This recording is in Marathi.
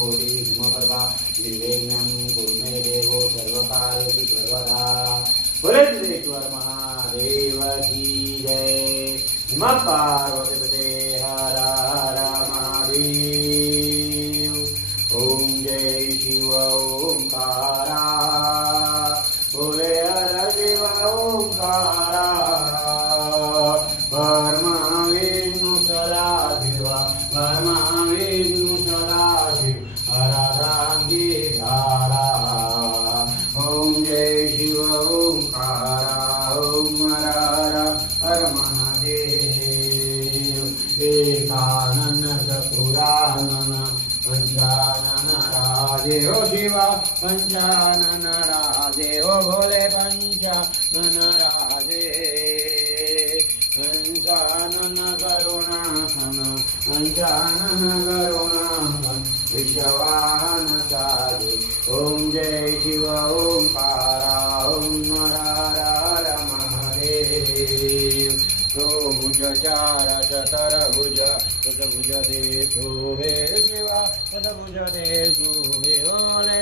सूर्यकोटि समप्रभा निर्विघ्नं कुरु मे देवो सर्वकार्येषु सर्वदा। बोले सिद्धेश्वर महादेव की जय। नमः पार्वतीपते हर हर महादेव। ओम जय शिव ओंकारा बोले हर शिव ओंकारा। ब्रह्मा विष्णु सदाशिवा ब्रह्मा विष्णु सदाशिव हरांगीकारा। ओम जय शिव ओंकारा ओम हर हर महादेव। एकानन चतुरानन पंचानन राजे हो शिवा पंचानन राजे हो भोले पंचानन राजे। पंचानन करुणासन पंचानन करुणासन विश्ववाहन साजे। ओम जय शिव ओंकारा ओम हर हर महादेव। तो भुज चार चतुर्भुज चतुर्भुज देशो हे शिवा चतुर्भुज देशो हे भोले।